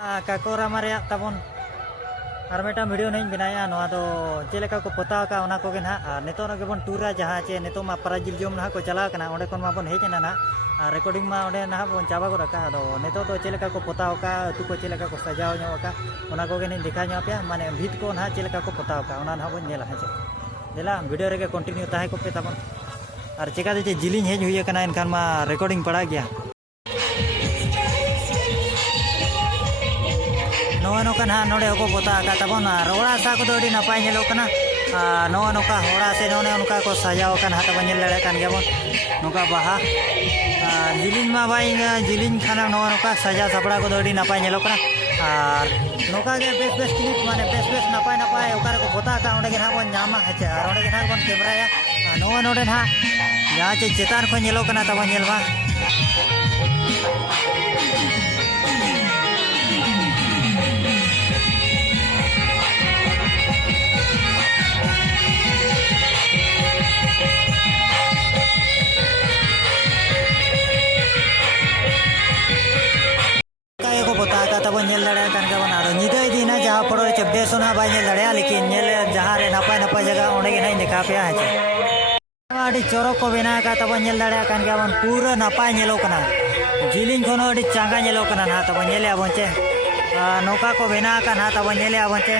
काकोरामा रे तबन और Meta video नहीं बनाया नवा दो चेलेका को पता का ओना को गे ना नेतो ना गेबन टूरा जहां चे नेतो मा पराजिल जोम ना को चला कना ओडे कोन मा बन हेजना ना रेकॉर्डिंग मा ओडे ना बन चाबा को रखा दो नेतो तो चेलेका को पता का तू को चेलेका को सजाव नो का ओना को गे नहीं दिखा नो पे माने भीत को ना चेलेका को पता का ओना ना बन नेला है देला वीडियो रे कंटिन्यू ताहे को पे तबन और चेका दे जिलिंग हेज हुई कना इनखान मा रेकॉर्डिंग पड़ा गया नवा नौका ना नोड़े को पता का तबन रोड़ा सा को अड़ी नपाय नेलो कना नवा नौका होड़ा से नोने उनका को सजाव कन हाथ बन नेल कान गेबन नौका बाहा जिलिंग मा बाई जिलिंग खाना नवा नौका सजा सपड़ा को अड़ी नपाय नेलो कना और नौका के बेस बेस क्लिप माने बेस बेस नपाय नपाय ओकर को पता का ओडे के ना बन नामा है और ओडे के ना बन कैमराया नवा नोडे ना जहां चे चेतान को नेलो कना तबन नेलवा तब नेल दड़े बना निदा दीना जहाँ फोटो चे बेस ना बाय नेल दड़े लेकिन नेल जहाँ रे नपाय नपाय जगह ओंडे गे ना देखा पे है अड़ी चोरक को बना का तब नेल दड़े बन पूरा नपाय नेलो कना जिलिंग खन अड़ी चांगा नेलो कना ना तब नेले आबन चे नौका को बना का ना तब नेले आबन चे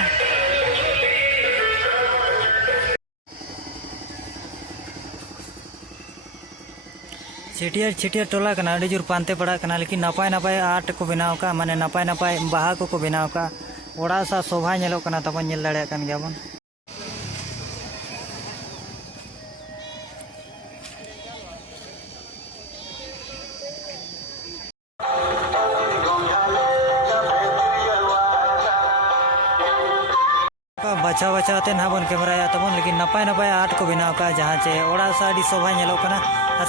छिटियर छिटियर टोला कना अड़ी जोर पानते पड़ा कना लेकिन नपाय नपाय आर्ट को बनाव का माने नपाय नपाय बाहा को बनाव का ओड़ा सा शोभा नेलो कना तबन नेल दाड़े कान गयाबन बचा बचाते ना बन कैमरा तबन लेकिन नपाय नपाय आर्ट को बनाव का जहाँ चे ओड़ा सा अड़ी शोभा नेलो कना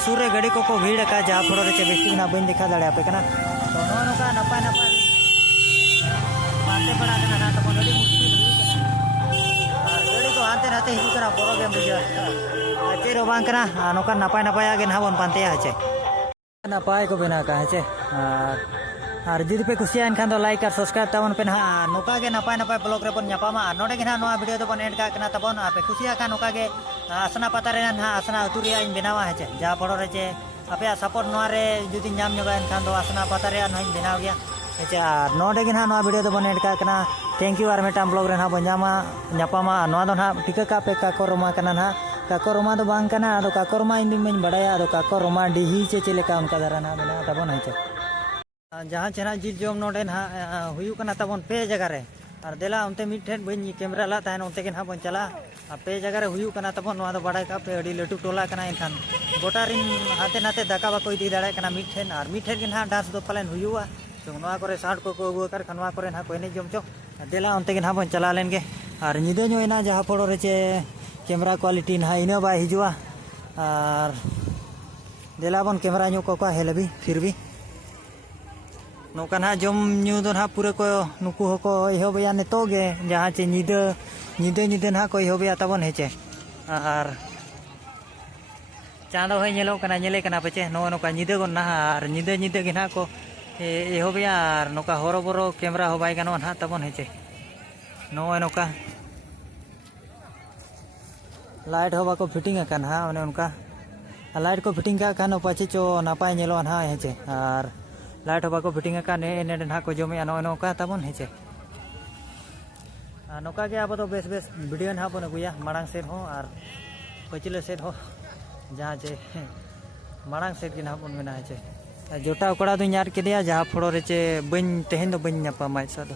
सूर्य गड़ी को भीड़ का जहाँ फोटो रे बेस्टी ना बन देखा दाड़े पे कना तो नौका नपाय नपाय पाते पड़ा कना ना तबन अड़ी मुश्किल और गड़ी को हाते नाते हिजू कना बड़ो गेम बुझा चे रो बांग कना नौका नपाय नपाय गे ना बन पाते है नपाय को बना का है और जुदी पे खुशिया एनखान दो लाइक और सब्सक्राइब तबन पे ना नौका गे नपाय नपाय ब्लॉग रे बन नापामा नोडे गे ना नोआ वीडियो तो बन एंड का कना तबन पे खुशिया का नौका गे आसना पता रे ना आसना उतुरिया इन बनावा है जहाँ फोटो रे चे अपे सपोर्ट नोआ रे जुदी नाम जोगा एनखान दो आसना पता रे नोइन बनाव गया अच्छा नोडे गे ना नोआ वीडियो तो बन एंड का कना थैंक यू और मेटा ब्लॉग रे ना बजामा नापामा नोआ दो ना टिका का पे काकोरमा कना ना काकोरमा तो बांग कना आदो काकोरमा इन दिन में बड़ाया आदो काकोरमा डिही चे चलेका उनका दरा ना बना तबन है जहाँ चेना जिल जोम नोडे ना हुयू कना तबन पे जगह रे और देला उनते मिठेन बन कैमरा ला तान उनते के ना बन चला पे जगह रे हुयू कना तबन नोआ दो बड़ाय का पे अड़ी लटू टोला कना इनखान गोटा रिन हाते नाते दाका बाको इदी दाड़े कना मिठेन और मिठेन के ना डांस दो पालन हुयूआ तो नोआ करे साउंड को अगु कर खनवा करे ना कोई नहीं जम चो देला उनते के ना बन चला लेन गे और निदे नो ना जहाँ फोटो रे चे कैमरा क्वालिटी ना इना बा हिजुआ और देला बन कैमरा नो को हेलबी फिर भी नौका ना जम न्यू दो ना पूरे को नुकु होको एहबया नेतो गे जहाँ चे निदे निदे निदे ना को एहबया तबन हेचे और चांदो है नेलो कना नेले कना पचे नो नौका निदे गन ना और निदे निदे गे ना को एहबया और नौका हरो बरो कैमरा हो बाय गानो ना तबन हेचे नो नौका लाइट हो बाको फिटिंग अकन हा ओने उनका लाइट को फिटिंग का कानो पचे चो नापाय नेलो ना हेचे और लाइट बाको फिटिंग का ने ना को जमे नौका तबन हेचे नौका के अब तो बेस बेस वीडियो ना बन अगुया मांग सेट हो और पचले सेट हो जहाँ चे मांग सेट के ना बन बना है जोटा कड़ा दो यार के जहाँ फोटो रे चे बन तेहन दो बन नापा माइसा दो।